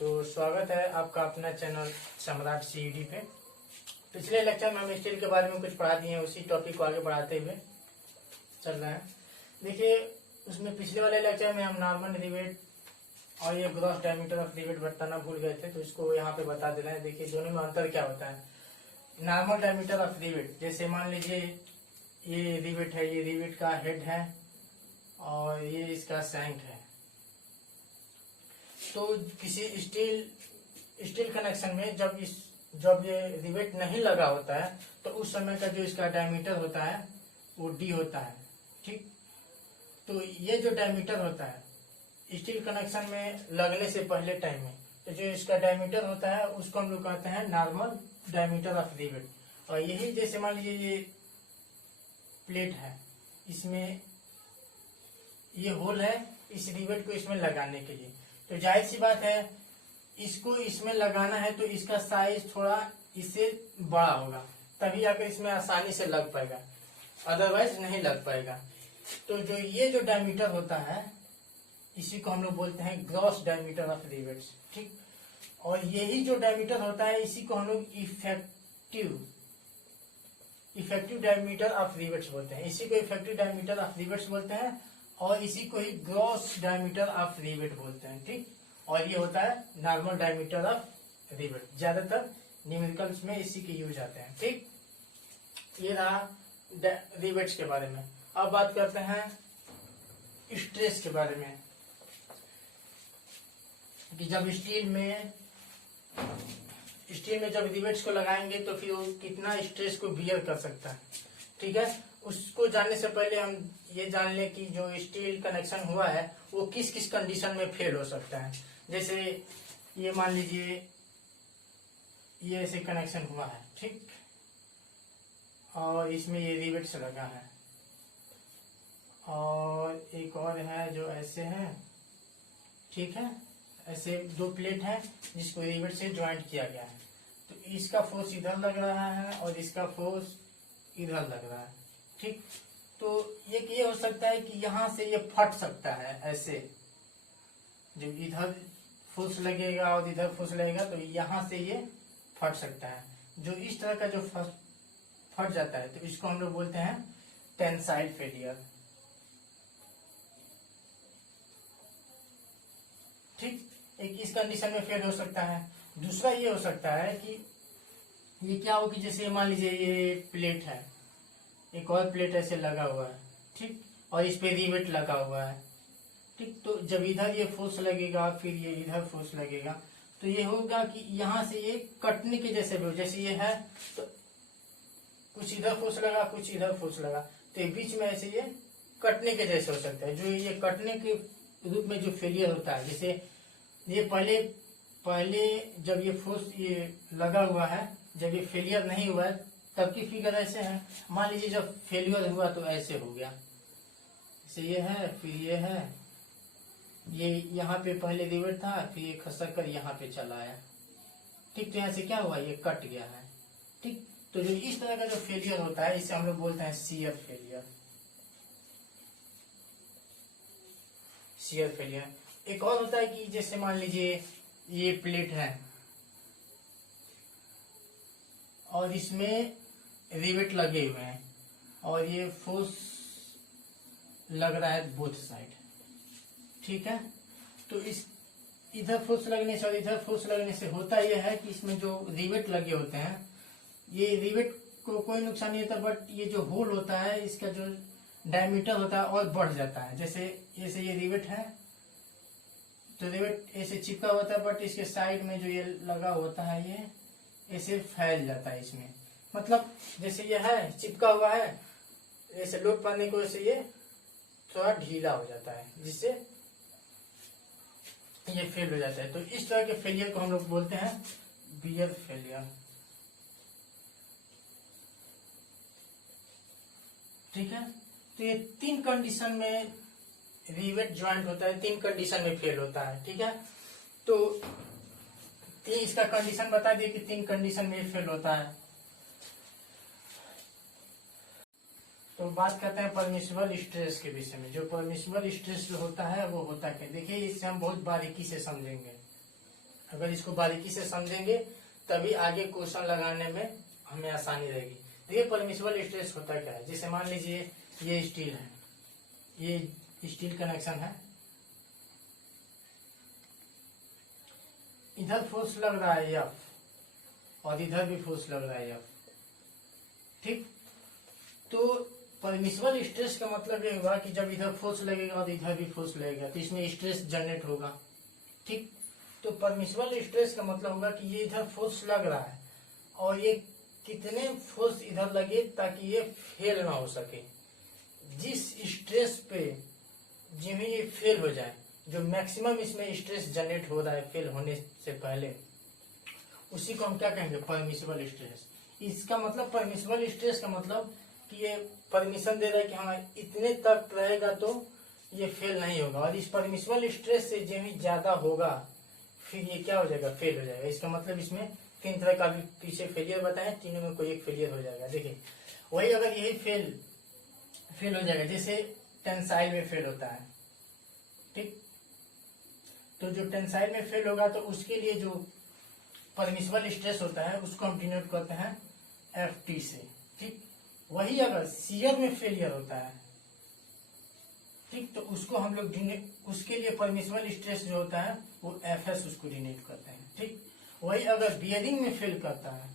तो स्वागत है आपका अपना चैनल सम्राट सीईडी पे। पिछले लेक्चर में हम स्टील के बारे में कुछ पढ़ा दिए हैं, उसी टॉपिक को आगे बढ़ाते हुए चल रहे हैं। देखिए, उसमें पिछले वाले लेक्चर में हम नॉर्मल रिवेट और ये ग्रॉस डायमीटर ऑफ रिवेट बताना भूल गए थे, तो इसको यहाँ पे बता दे रहे हैं। देखिए दोनों में अंतर क्या होता है। नॉर्मल डायमीटर ऑफ रिवेट, जैसे मान लीजिए ये रिवेट है, ये रिवेट का हेड है और ये इसका सैंक है। तो किसी स्टील कनेक्शन में जब ये रिवेट नहीं लगा होता है तो उस समय का जो इसका डायमीटर होता है वो डी होता है। ठीक, तो ये जो डायमीटर होता है स्टील कनेक्शन में लगने से पहले टाइम में, तो जो इसका डायमीटर होता है उसको हम लोग कहते हैं नॉर्मल डायमीटर ऑफ रिवेट। और यही जैसे मान लीजिए ये प्लेट है, इसमें ये होल है इस रिवेट को इसमें लगाने के लिए, तो जाहिर सी बात है इसको इसमें लगाना है तो इसका साइज थोड़ा इससे बड़ा होगा, तभी आकर इसमें आसानी से लग पाएगा, अदरवाइज नहीं लग पाएगा। तो जो ये जो डायमीटर होता है इसी को हम लोग बोलते हैं ग्रॉस डायमीटर ऑफ रिवेट्स। ठीक, और यही जो डायमीटर होता है इसी को हम लोग इफेक्टिव डायमीटर ऑफ रिवेट्स बोलते हैं। इसी को इफेक्टिव डायमीटर ऑफ रिवेट्स बोलते हैं और इसी को ही ग्रॉस डायमीटर ऑफ रिवेट बोलते हैं। ठीक, और ये होता है नॉर्मल डायमीटर ऑफ रिवेट। ज्यादातर न्यूमेरिकल्स में इसी के यूज आते हैं। ठीक, ये रहा रिवेट्स के बारे में। अब बात करते हैं स्ट्रेस के बारे में कि जब स्टील में जब रिवेट्स को लगाएंगे तो फिर वो कितना स्ट्रेस को बियर कर सकता है। ठीक है, उसको जानने से पहले हम ये जान लें कि जो स्टील कनेक्शन हुआ है वो किस किस कंडीशन में फेल हो सकता है। जैसे ये मान लीजिए ये ऐसे कनेक्शन हुआ है, ठीक, और इसमें ये रिवेट्स लगा है और एक और है जो ऐसे है। ठीक है, ऐसे दो प्लेट है जिसको रिवेट से ज्वाइंट किया गया है, तो इसका फोर्स इधर लग रहा है और इसका फोर्स इधर लग रहा है। ठीक, तो ये हो सकता है कि यहाँ से ये फट सकता है, ऐसे जब इधर फोर्स लगेगा और इधर फोर्स लगेगा तो यहाँ से ये फट सकता है। जो इस तरह का जो फट जाता है तो इसको हम लोग बोलते हैं टेंसाइल फेलियर। ठीक, एक इस कंडीशन में फेल हो सकता है। दूसरा ये हो सकता है कि ये क्या हो कि जैसे मान लीजिए ये प्लेट है, एक और प्लेट ऐसे लगा हुआ है, ठीक, और इस पे रिवेट लगा हुआ है। ठीक, तो जब इधर ये फोर्स लगेगा फिर ये इधर फोर्स लगेगा तो ये होगा कि यहाँ से ये कटने के जैसे भी हो। जैसे ये है तो कुछ इधर फोर्स लगा कुछ इधर फोर्स लगा तो बीच में ऐसे ये कटने के जैसे हो सकता है। जो ये कटने के रूप में जो फेलियर होता है, जैसे ये पहले जब ये फोर्स ये लगा हुआ है, जब ये फेलियर नहीं हुआ है तब की फिगर ऐसे है। मान लीजिए जब फेलियर हुआ तो ऐसे हो गया, जैसे ये है फिर ये है, ये यहाँ पे पहले रिवेट था फिर ये खसक कर यहाँ पे चला आया। ठीक, तो यहाँ से क्या हुआ, ये कट गया है। ठीक, तो जो इस तरह का जो फेलियर होता है इसे हम लोग बोलते हैं शियर फेलियर। एक और होता है कि जैसे मान लीजिए ये प्लेट है और इसमें रिवेट लगे हुए हैं और ये फोर्स लग रहा है बोथ साइड। ठीक है, तो इस इधर फोर्स लगने से और इधर फोर्स लगने से होता यह है कि इसमें जो रिवेट लगे होते हैं, ये रिवेट को कोई नुकसान नहीं होता, बट ये जो होल होता है इसका जो डायमीटर होता है और बढ़ जाता है। जैसे ये रिवेट है तो रिवेट ऐसे चिपका होता है, बट इसके साइड में जो ये लगा होता है ये ऐसे फैल जाता है इसमें। मतलब जैसे ये है चिपका हुआ है, ऐसे लोड पाने को ऐसे ये थोड़ा ढीला हो जाता है जिससे ये फेल हो जाता है। तो इस तरह के फेलियर को हम लोग बोलते हैं बियर फेलियर। ठीक है, तो ये तीन कंडीशन में रिवेट ज्वाइंट होता है, तीन कंडीशन में फेल होता है। ठीक है, तो इसका कंडीशन बता दिए कि तीन कंडीशन में फेल होता है। तो बात करते हैं परमिसिबल स्ट्रेस के विषय में। जो परमिसिबल स्ट्रेस जो होता है वो होता है क्या, देखिए इससे हम बहुत बारीकी से समझेंगे। अगर इसको बारीकी से समझेंगे तभी आगे क्वेश्चन लगाने में हमें आसानी रहेगी। देखिए परमिसिबल स्ट्रेस होता क्या है, जैसे मान लीजिए ये स्टील है, ये स्टील कनेक्शन है, इधर फोर्स लग रहा है F और इधर भी फोर्स लग रहा है F, ठीक। तो परमिसिबल स्ट्रेस का मतलब ये हुआ कि जब इधर फोर्स लगेगा और इधर भी फोर्स लगेगा तो इसमें स्ट्रेस जनरेट होगा, ठीक। तो परमिसिबल स्ट्रेस का मतलब होगा कि ये इधर फोर्स लग रहा है और ये कितने फोर्स इधर लगे ताकि ये फेल ना हो सके। जिस स्ट्रेस पे जिन्हें ये फेल हो जाए, जो मैक्सिमम इसमें स्ट्रेस जनरेट हो रहा है फेल होने से पहले, उसी को हम क्या कहेंगे, परमिसिबल स्ट्रेस। इसका मतलब परमिसिबल स्ट्रेस का मतलब कि ये परमिशन दे रहा है कि हाँ इतने तक रहेगा तो ये फेल नहीं होगा, और इस परमिसिबल स्ट्रेस से जो ही ज्यादा होगा फिर ये क्या हो जाएगा, फेल हो जाएगा। इसका मतलब इसमें 3 तरह का भी पीछे फेलियर बताएं, तीनों में कोई एक फेलियर हो जाएगा। देखिए वही अगर यही फेल हो जाएगा, जैसे टेंसाइल में फेल होता है, ठीक। तो जो टेंसाइल में फेल होगा तो उसके लिए जो परमिसिबल स्ट्रेस होता है उसको हम डिनोट करते हैं FT से, ठीक। वही अगर शियर में फेलियर होता है, ठीक, तो उसको हम लोग उसके लिए परमिसिबल स्ट्रेस जो होता है वो FS उसको डिनोट करते हैं, ठीक। वही अगर बियरिंग में फेल करता है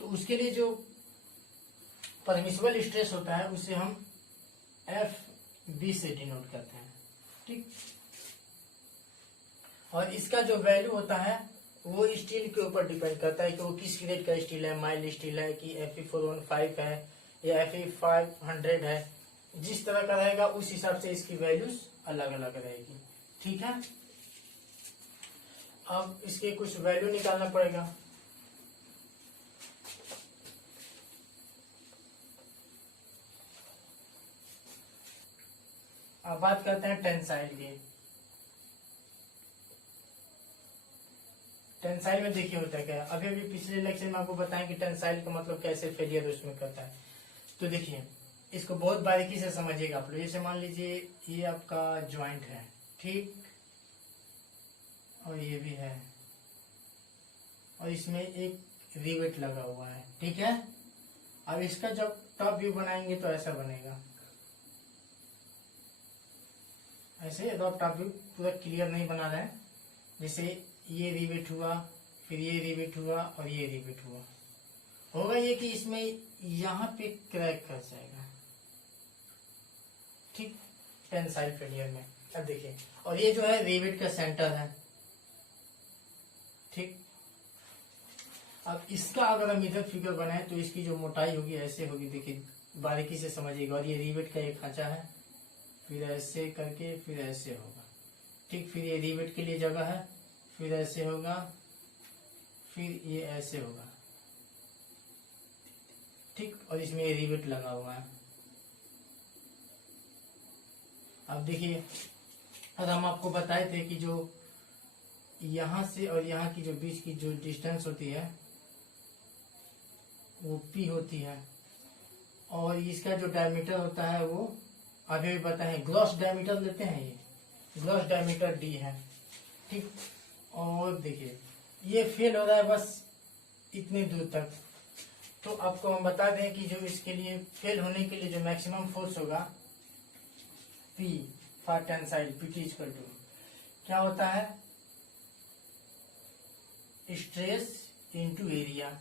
तो उसके लिए जो परमिसिबल स्ट्रेस होता है उसे हम FB से डिनोट करते हैं, ठीक। और इसका जो वैल्यू होता है वो स्टील के ऊपर डिपेंड करता है कि वो किस ग्रेड का स्टील है, माइल्ड स्टील है कि Fe415 है या Fe500 है। जिस तरह का रहेगा उस हिसाब से इसकी वैल्यूज अलग अलग रहेगी, ठीक है। अब इसके कुछ वैल्यू निकालना पड़ेगा। अब बात करते हैं टेंसाइल की। टेंसाइल में देखिए होता है क्या, अभी अभी पिछले लेक्चर में आपको बताएं कि टेंसाइल का मतलब कैसे फेलियर उसमें करता है। तो देखिए इसको बहुत बारीकी से समझिएगा आप लोग। जैसे मान लीजिए ये आपका ज्वाइंट है, ठीक, और ये भी है और इसमें एक रिवेट लगा हुआ है, ठीक है। अब इसका जब टॉप व्यू बनाएंगे तो ऐसा बनेगा, ऐसे अब टॉप व्यू पूरा क्लियर नहीं बना रहे हैं। जैसे ये रिवेट हुआ, फिर ये रिवेट हुआ और ये रिवेट हुआ, होगा ये कि इसमें यहाँ पे क्रैक कर जाएगा, ठीक, टेंसाइल फेलियर में। अब देखिए, और ये जो है रिवेट का सेंटर है, ठीक। अब इसका अगर हम इधर फिगर बनाए तो इसकी जो मोटाई होगी ऐसे होगी, देखिए बारीकी से समझिएगा। और ये रिवेट का एक खांचा है, फिर ऐसे करके फिर ऐसे होगा, ठीक। फिर ये रिवेट के लिए जगह है, फिर ऐसे होगा, फिर ये ऐसे होगा, ठीक। और इसमें ये रिवेट लगा हुआ है। अब देखिए अगर हम आपको बताए थे कि जो यहां से और यहाँ की जो बीच की जो डिस्टेंस होती है वो P होती है, और इसका जो डायमीटर होता है वो अभी भी बताए, ग्रॉस डायमीटर लेते हैं, ये ग्रॉस डायमीटर D है, ठीक। और देखिए ये फेल हो रहा है बस इतनी दूर तक, तो आपको हम बता दें कि जो इसके लिए फेल होने के लिए जो मैक्सिमम फोर्स होगा P for tensile, PT equal to क्या होता है, स्ट्रेस इनटू एरिया।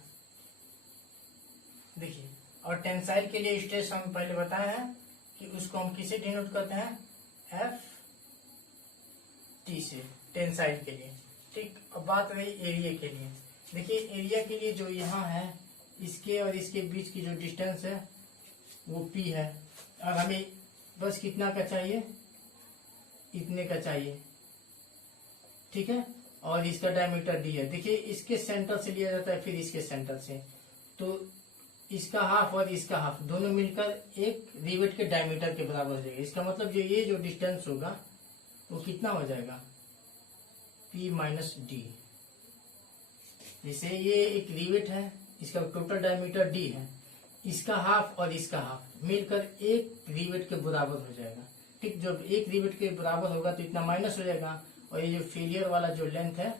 देखिए और टेंसाइल के लिए स्ट्रेस हम पहले बताए हैं कि उसको हम किसे डिनोट करते हैं, FT से, टेंसाइल के लिए, ठीक। अब बात रही एरिया के लिए। देखिए एरिया के लिए जो यहाँ है इसके और इसके बीच की जो डिस्टेंस है वो P है, और हमें बस कितना का चाहिए, इतने का चाहिए, ठीक है। और इसका डायमीटर D है। देखिए इसके सेंटर से लिया जाता है, फिर इसके सेंटर से, तो इसका हाफ और इसका हाफ दोनों मिलकर एक रिवेट के डायमीटर के बराबर हो जाएगा। इसका मतलब जो ये जो डिस्टेंस होगा वो कितना हो जाएगा, P माइनस D। जैसे ये एक रिवेट है, इसका टोटल डायमीटर D है, इसका हाफ और इसका हाफ मिलकर एक रिवेट के बराबर हो जाएगा, ठीक, जब एक रिवेट के बराबर होगा तो इतना माइनस हो जाएगा, और ये जो फेलियर वाला जो लेंथ है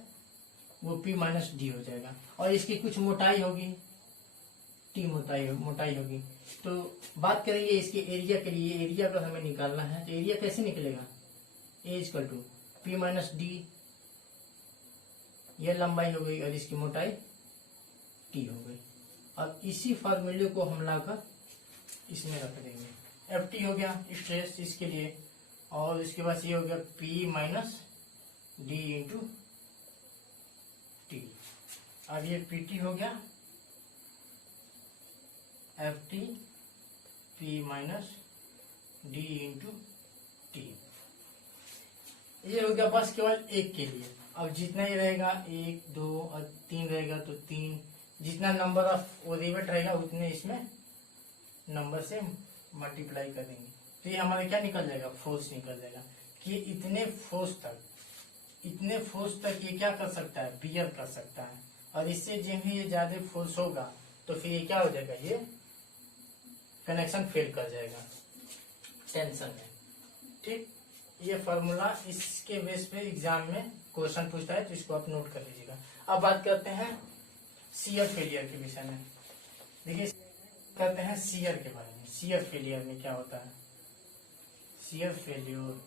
वो P माइनस डी हो जाएगा, और इसकी कुछ मोटाई होगी, T मोटाई होगी। तो बात करेंगे इसके एरिया के लिए। एरिया अगर हमें निकालना है तो एरिया कैसे निकलेगा, A equal to P minus D, यह लंबाई हो गई और इसकी मोटाई T हो गई। अब इसी फार्मूले को हम लाकर इसमें रख देंगे, Ft हो गया स्ट्रेस इसके लिए, और इसके बाद ये हो गया P minus D into T. अब ये Pt हो गया Ft P minus D into T. ये हो गया बस केवल एक के लिए। अब जितना ही रहेगा 1 2 और 3 रहेगा तो 3, जितना नंबर ऑफ रिवेट रहेगा उतने इसमें नंबर से मल्टीप्लाई करेंगे तो ये हमारा क्या निकल जाएगा, फोर्स निकल जाएगा कि इतने फोर्स तक ये क्या कर सकता है, बियर कर सकता है। और इससे जब ही ये ज्यादा फोर्स होगा तो फिर ये क्या हो जाएगा, ये कनेक्शन फेल कर जाएगा टेंशन में। ठीक, ये फॉर्मूला इसके बेस पे एग्जाम में क्वेश्चन पूछता है तो इसको आप नोट कर लीजिएगा। अब बात करते हैं शियर फेलियर के विषय में। देखिए करते हैं शियर के बारे में। शियर फेलियर में क्या होता है, शियर फेलियर,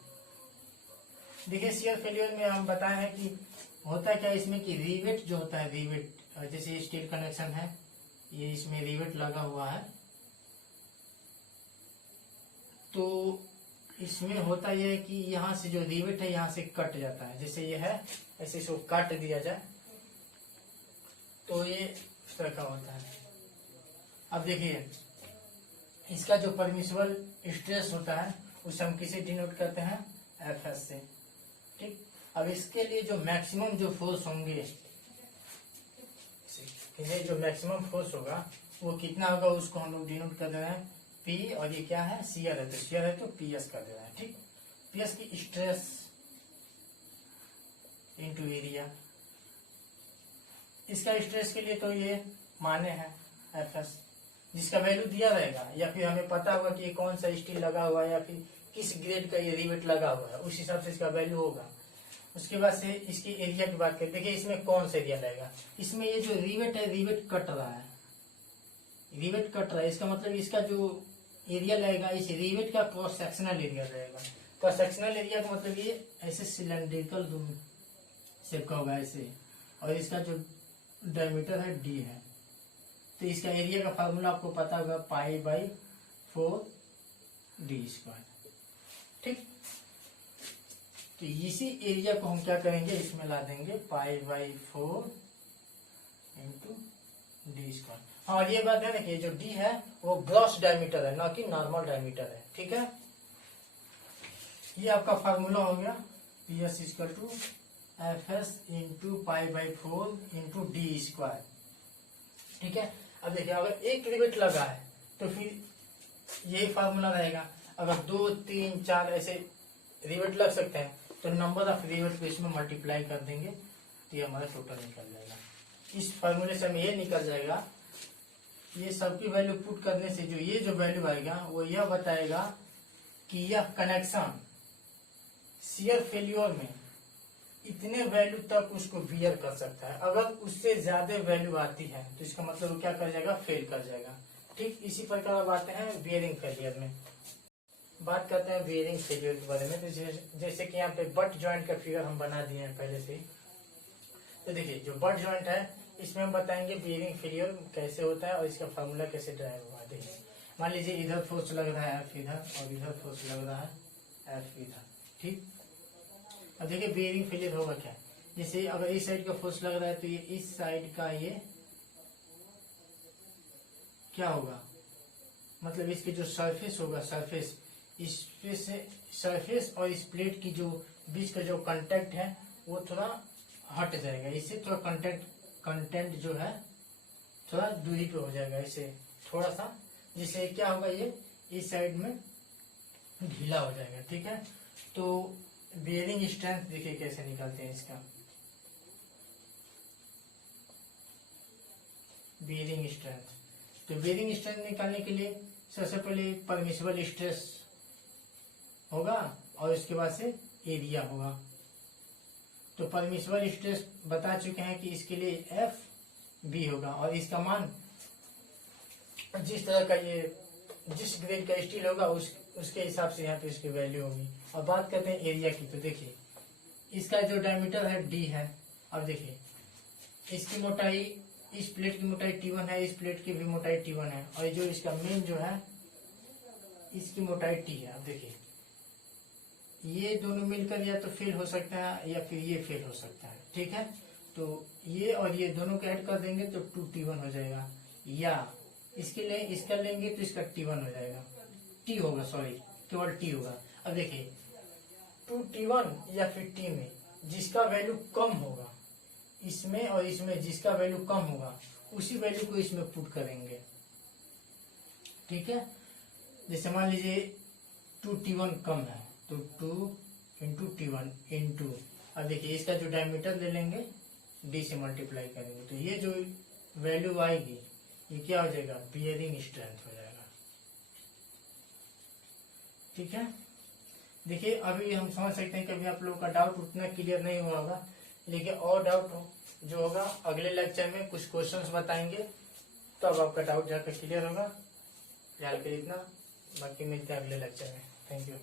देखिए शियर फेलियर में हम बताए हैं कि होता क्या है इसमें कि रिवेट जो होता है, रिवेट जैसे स्टील कनेक्शन है, ये इसमें रिवेट लगा हुआ है, तो इसमें होता यह है कि यहाँ से जो रिवेट है यहाँ से कट जाता है, जैसे ये है ऐसे इसको काट दिया जाए तो ये इस तरह का होता है। अब देखिए इसका जो परमिसिबल स्ट्रेस होता है उसे हम किसे डिनोट करते हैं, Fs से। ठीक, अब इसके लिए जो मैक्सिमम जो फोर्स होंगे, जो मैक्सिमम फोर्स होगा वो कितना होगा उसको हम लोग डिनोट कर दे रहे हैं P, और ये क्या है शियर है, तो शियर है तो PS कर दे रहे हैं। ठीक, PS की स्ट्रेस इंटू एरिया, इसका स्ट्रेस के लिए तो ये माने हैं Fs, जिसका वैल्यू दिया रहेगा, या फिर हमें पता होगा कि ये कौन सा स्टील लगा हुआ है या फिर किस ग्रेड का ये रिवेट लगा हुआ है, उस हिसाब से इसका वैल्यू होगा। उसके बाद से इसकी एरिया की बात करें, देखिए इसमें कौन सा एरिया लगेगा, इसमें ये जो रिवेट है रिवेट कट रहा है, रिवेट कट रहा है, इसका मतलब इसका जो एरिया लगेगा इस रिवेट का क्रॉस सेक्शनल एरिया रहेगा। क्रॉस सेक्शनल एरिया का मतलब ये ऐसे सिलेंड्रिकल शेप का होगा ऐसे, और इसका जो डायमीटर है D है, तो इसका एरिया का फार्मूला आपको पता होगा π/4d²। ठीक, तो इसी एरिया को हम क्या करेंगे, इसमें ला देंगे π/4 × d²। हाँ ये बात है ना कि जो D है वो ग्रॉस डायमीटर है ना कि नॉर्मल डायमीटर है। ठीक है, ये आपका फार्मूला हो गया PS = Fs × π/4 × d²। ठीक है, अब देखिए अगर एक रिवेट लगा है तो फिर यही फार्मूला रहेगा। अगर 2 3 4 ऐसे रिवेट लग सकते हैं तो नंबर ऑफ रिवेट को इसमें मल्टीप्लाई कर देंगे तो ये हमारा टोटल निकल जाएगा। इस फार्मूले से हमें ये निकल जाएगा, ये सबकी वैल्यू पुट करने से जो ये जो वैल्यू आएगा वो यह बताएगा कि यह कनेक्शन शियर फेल्योर में इतने वैल्यू तक उसको बियर कर सकता है। अगर उससे ज्यादा वैल्यू आती है तो इसका मतलब वो क्या कर जाएगा, फेल कर जाएगा। ठीक, इसी प्रकार अब आते हैं बियरिंग फेलियर में। बात करते हैं बियरिंग फेलियर के बारे में। तो जैसे कि यहाँ पे बट जॉइंट का फिगर हम बना दिए हैं पहले से ही। तो देखिए जो बट जॉइंट है इसमें हम बताएंगे बियरिंग फेलियर कैसे होता है और इसका फॉर्मूला कैसे ड्राइव हुआ है। देखिए मान लीजिए इधर फोर्स लग रहा है F इधर और इधर फोर्स लग रहा है F इधर। ठीक, अब देखिए बियरिंग फेलियर होगा क्या, जैसे अगर इस साइड का फोर्स लग रहा है तो ये इस साइड का ये क्या होगा, मतलब इसके जो सरफेस होगा, सरफेस इस पे से सरफेस और इस प्लेट की जो बीच का जो कांटेक्ट है वो थोड़ा हट जाएगा, इससे थोड़ा कंटेंट जो है थोड़ा दूरी पे हो जाएगा, इसे थोड़ा सा, जिससे क्या होगा ये इस साइड में ढीला हो जाएगा। ठीक है, तो बियरिंग स्ट्रेंथ देखिए कैसे निकालते हैं इसका। बियरिंग स्ट्रेंथ, तो बियरिंग स्ट्रेंथ निकालने के लिए सबसे पहले परमिसिबल स्ट्रेस होगा और इसके बाद से एरिया होगा। तो परमिसिबल स्ट्रेस बता चुके हैं कि इसके लिए एफ बी होगा और इसका मान जिस तरह का ये जिस ग्रेड का स्टील होगा उसके हिसाब से यहाँ पे इसकी वैल्यू होगी। और बात करते हैं एरिया की, तो देखिए इसका जो डायमीटर है डी है। अब देखिए इसकी मोटाई, इस प्लेट की मोटाई T1 है, इस प्लेट की भी मोटाई T1 है और जो इसका मेन जो है इसकी मोटाई T है। अब देखिए ये दोनों मिलकर या तो फेल हो सकता है या फिर ये फेल हो सकता है, ठीक है। तो ये और ये दोनों को ऐड कर देंगे तो 2T1 हो जाएगा, या इसके लिए इसका लेंगे तो इसका T1 हो जाएगा, T होगा, सॉरी केवल T होगा। अब देखिए 2T1 या फिर T में जिसका वैल्यू कम होगा, इसमें और इसमें जिसका वैल्यू कम होगा उसी वैल्यू को इसमें पुट करेंगे, ठीक है। जैसे मान लीजिए 2T1 कम है तो 2 इंटू T1 इंटू, अब देखिए इसका जो डायमीटर ले लेंगे D से मल्टीप्लाई करेंगे तो ये जो वैल्यू आएगी ये क्या हो जाएगा, बियरिंग स्ट्रेंथ हो जाएगा, ठीक है। देखिए अभी हम समझ सकते हैं कि अभी आप लोगों का डाउट उतना क्लियर नहीं हुआ होगा, लेकिन और डाउट जो होगा अगले लेक्चर में कुछ क्वेश्चंस बताएंगे तो अब आपका डाउट जाकर क्लियर होगा। फिलहाल के लिए इतना, बाकी मिलते हैं अगले लेक्चर में। Thank you.